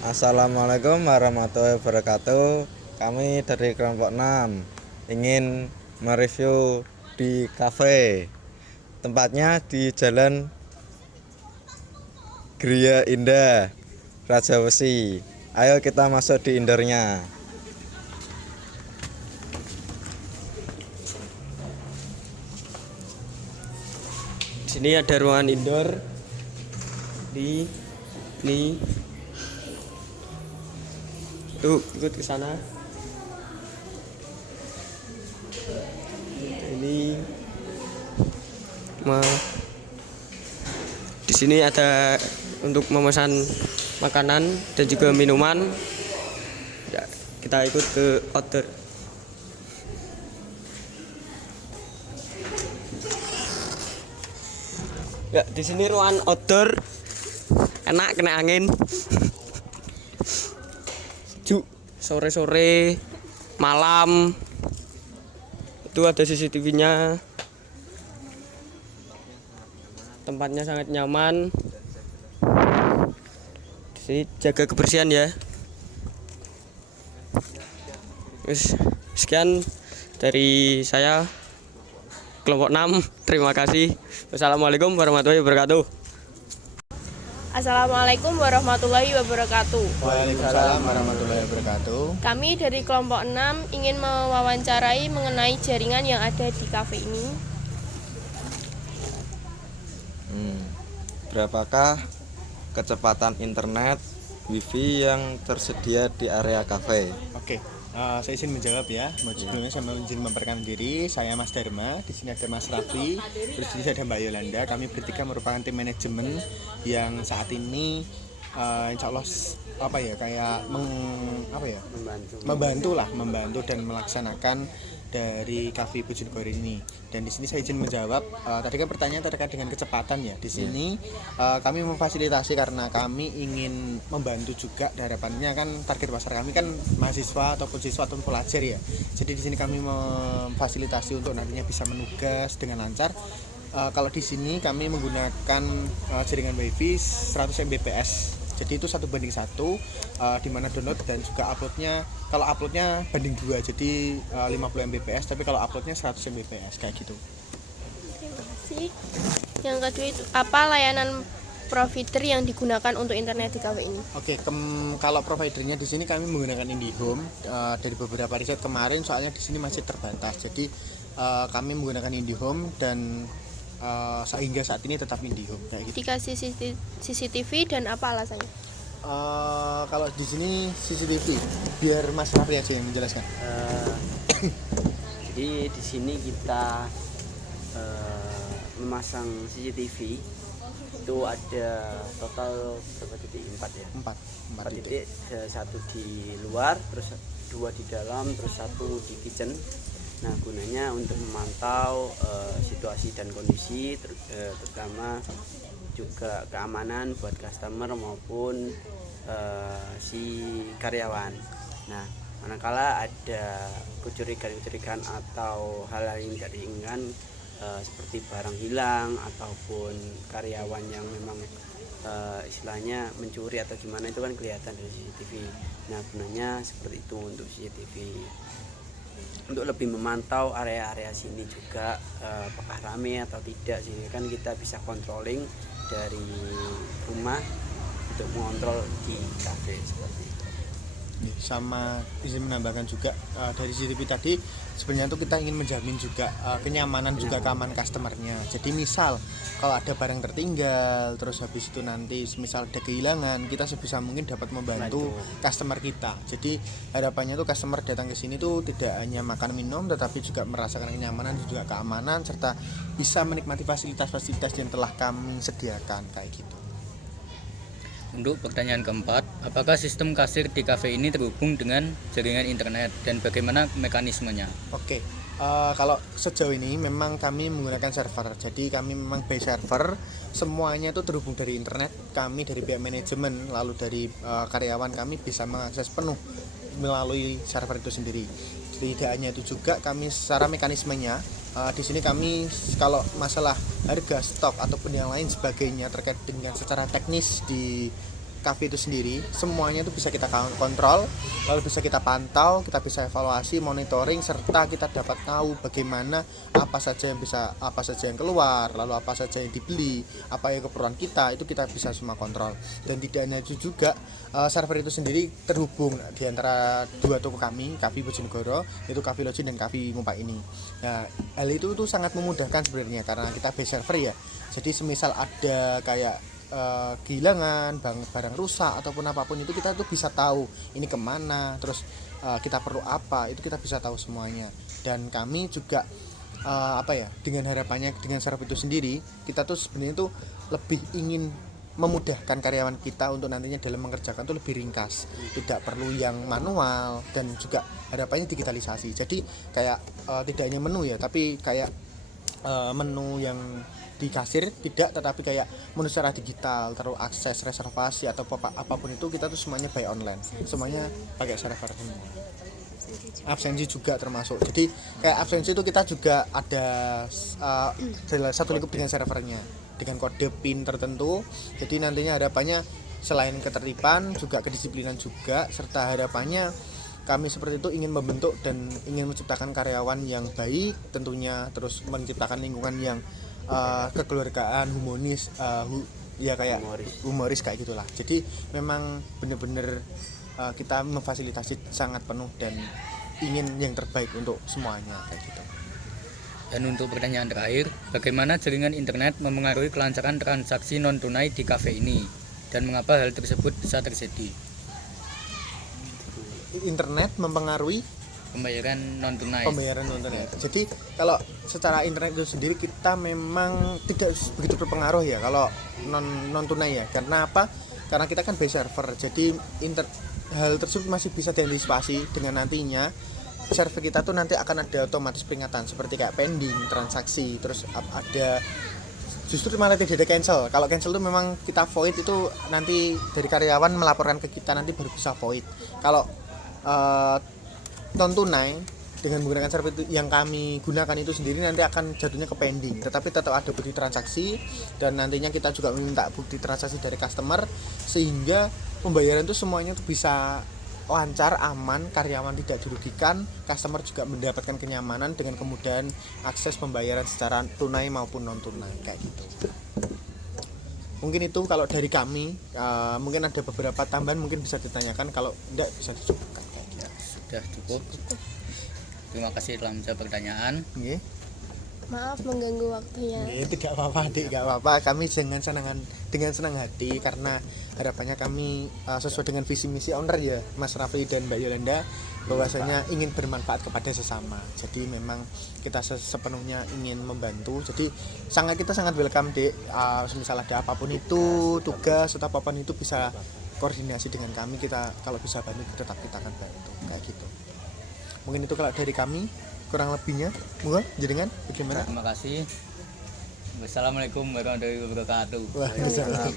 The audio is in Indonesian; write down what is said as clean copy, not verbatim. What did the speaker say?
Assalamualaikum warahmatullahi wabarakatuh. Kami dari kelompok 6 ingin mereview di kafe. Tempatnya di Jalan Gria Indah, Raja Wesi. Ayo kita masuk di indoornya. Di sini ada ruangan indoor. Di ini. Tuh, ikut ke sana. Ini di sini ada untuk memesan makanan dan juga minuman. Ya, kita ikut ke outdoor. Ya, di sini ruangan outdoor. Enak kena angin. Sejuk sore-sore, malam. Itu ada CCTV-nya. Tempatnya sangat nyaman. Di sini jaga kebersihan ya. Sekian dari saya kelompok 6. Terima kasih. Wassalamualaikum warahmatullahi wabarakatuh. Assalamualaikum warahmatullahi wabarakatuh. Waalaikumsalam warahmatullahi wabarakatuh. Kami dari kelompok 6 ingin mewawancarai mengenai jaringan yang ada di kafe ini. Berapakah kecepatan internet wifi yang tersedia di area kafe? Oke, saya izin menjawab ya. Sebelumnya saya izin memperkenalkan diri. Saya Mas Dharma. Di sini ada Mas Raffi. Terus di sini ada Mbak Yolanda. Kami bertiga merupakan tim manajemen yang saat ini insya Allah membantu dan melaksanakan dari Cafe Bojonegoro ini. Dan di sini saya izin menjawab. Tadi kan pertanyaan terkait dengan kecepatan ya. Di sini kami memfasilitasi karena kami ingin membantu juga. Harapannya kan target pasar kami kan mahasiswa ataupun siswa ataupun pelajar ya. Jadi di sini kami memfasilitasi untuk nantinya bisa menugas dengan lancar. Kalau di sini kami menggunakan jaringan WiFi 100 Mbps. Jadi itu 1:1 di mana download dan juga uploadnya, kalau uploadnya banding 2 jadi 50 Mbps, tapi kalau uploadnya 100 Mbps kayak gitu. Terima kasih. Yang kedua itu apa layanan provider yang digunakan untuk internet di kafe ini? Oke, kalau providernya di sini kami menggunakan IndiHome. Dari beberapa riset kemarin soalnya di sini masih terbatas. Jadi kami menggunakan IndiHome dan sehingga saat ini tetap IndiHome kayak gitu. Dikasih CCTV dan apa alasannya? Kalau di sini CCTV, biar Mas Raffi aja yang menjelaskan. Jadi di sini kita memasang CCTV itu ada total berapa titik? 4 ya. 4 titik. Satu di luar, terus 2 di dalam, terus 1 di kitchen. Nah, gunanya untuk memantau situasi dan kondisi, terutama juga keamanan buat customer maupun si karyawan. Nah, manakala ada kecurigaan atau hal-hal yang tidak diinginkan seperti barang hilang ataupun karyawan yang memang istilahnya mencuri atau gimana, itu kan kelihatan dari CCTV. Nah, gunanya seperti itu untuk CCTV. Untuk lebih memantau area-area sini juga apakah ramai atau tidak, sehingga kan kita bisa controlling dari rumah untuk mengontrol di kafe seperti itu. Sama izin menambahkan juga dari CCTV tadi sebenarnya itu kita ingin menjamin juga kenyamanan juga keamanan customernya. Jadi misal kalau ada barang tertinggal terus habis itu nanti misal ada kehilangan, kita sebisa mungkin dapat membantu customer kita. Jadi harapannya tuh customer datang ke sini tuh tidak hanya makan minum tetapi juga merasakan kenyamanan dan juga keamanan serta bisa menikmati fasilitas-fasilitas yang telah kami sediakan kayak gitu. Untuk pertanyaan keempat, apakah sistem kasir di kafe ini terhubung dengan jaringan internet dan bagaimana mekanismenya? Oke, kalau sejauh ini memang kami menggunakan server. Jadi kami memang by server, semuanya itu terhubung dari internet. Kami dari pihak manajemen, lalu dari karyawan kami bisa mengakses penuh melalui server itu sendiri. Tidak hanya itu juga, kami secara mekanismenya di sini kami kalau masalah harga stok ataupun yang lain sebagainya terkait dengan secara teknis di kafe itu sendiri semuanya itu bisa kita kontrol, lalu bisa kita pantau, kita bisa evaluasi, monitoring, serta kita dapat tahu bagaimana apa saja yang keluar, lalu apa saja yang dibeli, apa yang keperluan kita, itu kita bisa semua kontrol. Dan tidak hanya itu juga, server itu sendiri terhubung di antara dua toko kami, Cafe Bojonegoro, yaitu Cafe Login dan Cafe Ngumpak ini. Nah, hal itu tuh sangat memudahkan sebenarnya karena kita base server ya. Jadi semisal ada kayak kehilangan, barang rusak ataupun apapun itu kita tuh bisa tahu ini kemana, terus kita perlu apa, itu kita bisa tahu semuanya. Dan kami juga dengan harapannya dengan server itu sendiri, kita tuh sebenarnya tuh lebih ingin memudahkan karyawan kita untuk nantinya dalam mengerjakan tuh lebih ringkas, tidak perlu yang manual, dan juga harapannya digitalisasi. Jadi kayak tidak hanya menu ya, tapi kayak menu yang di kasir tidak, tetapi kayak menu secara digital, terus akses reservasi atau apapun itu kita tuh semuanya by online, semuanya pakai server semua. Absensi juga termasuk. Jadi kayak absensi itu kita juga ada satu lingkup dengan servernya dengan kode PIN tertentu. Jadi nantinya harapannya selain ketertiban juga kedisiplinan juga, serta harapannya kami seperti itu ingin membentuk dan ingin menciptakan karyawan yang baik tentunya, terus menciptakan lingkungan yang kekeluargaan, humanis, ya kayak humoris kayak gitulah. Jadi memang benar-benar kita memfasilitasi sangat penuh dan ingin yang terbaik untuk semuanya kayak gitu. Dan untuk pertanyaan terakhir, bagaimana jaringan internet mempengaruhi kelancaran transaksi non tunai di kafe ini dan mengapa hal tersebut bisa terjadi? Internet mempengaruhi Pembayaran non tunai. Jadi kalau secara internet itu sendiri kita memang tidak begitu berpengaruh ya kalau non tunai ya. Karena apa? Karena kita kan base server. Jadi hal tersebut masih bisa diantisipasi dengan nantinya server kita tuh nanti akan ada otomatis peringatan seperti kayak pending transaksi, terus ada justru malah tidak ada cancel. Kalau cancel tuh memang kita void, itu nanti dari karyawan melaporkan ke kita, nanti baru bisa void. Kalau non tunai dengan menggunakan server itu yang kami gunakan itu sendiri nanti akan jatuhnya ke pending, tetapi tetap ada bukti transaksi dan nantinya kita juga meminta bukti transaksi dari customer sehingga pembayaran itu semuanya tuh bisa lancar, aman, karyawan tidak dirugikan, customer juga mendapatkan kenyamanan dengan kemudahan akses pembayaran secara tunai maupun non tunai kayak gitu. Mungkin itu kalau dari kami, mungkin ada beberapa tambahan mungkin bisa ditanyakan, kalau tidak bisa disebutkan. Sudah cukup. Terima kasih telah menjawab pertanyaan. Maaf mengganggu waktunya. Tidak apa-apa, Dik, enggak apa-apa. Kami dengan senang hati karena harapannya kami sesuai dengan visi misi owner ya, Mas Raffi dan Mbak Yolanda, bahwasanya ingin bermanfaat kepada sesama. Jadi memang kita sepenuhnya ingin membantu. Jadi kita sangat welcome, Dik. Misal ada apapun itu, tugas atau apapun itu bisa koordinasi dengan kami, kita kalau bisa bantu tetap kita akan bantu kayak gitu. Mungkin itu kalau dari kami, kurang lebihnya monggo jenengan bagaimana? Terima kasih. Wassalamualaikum warahmatullahi wabarakatuh. Waalaikumsalam.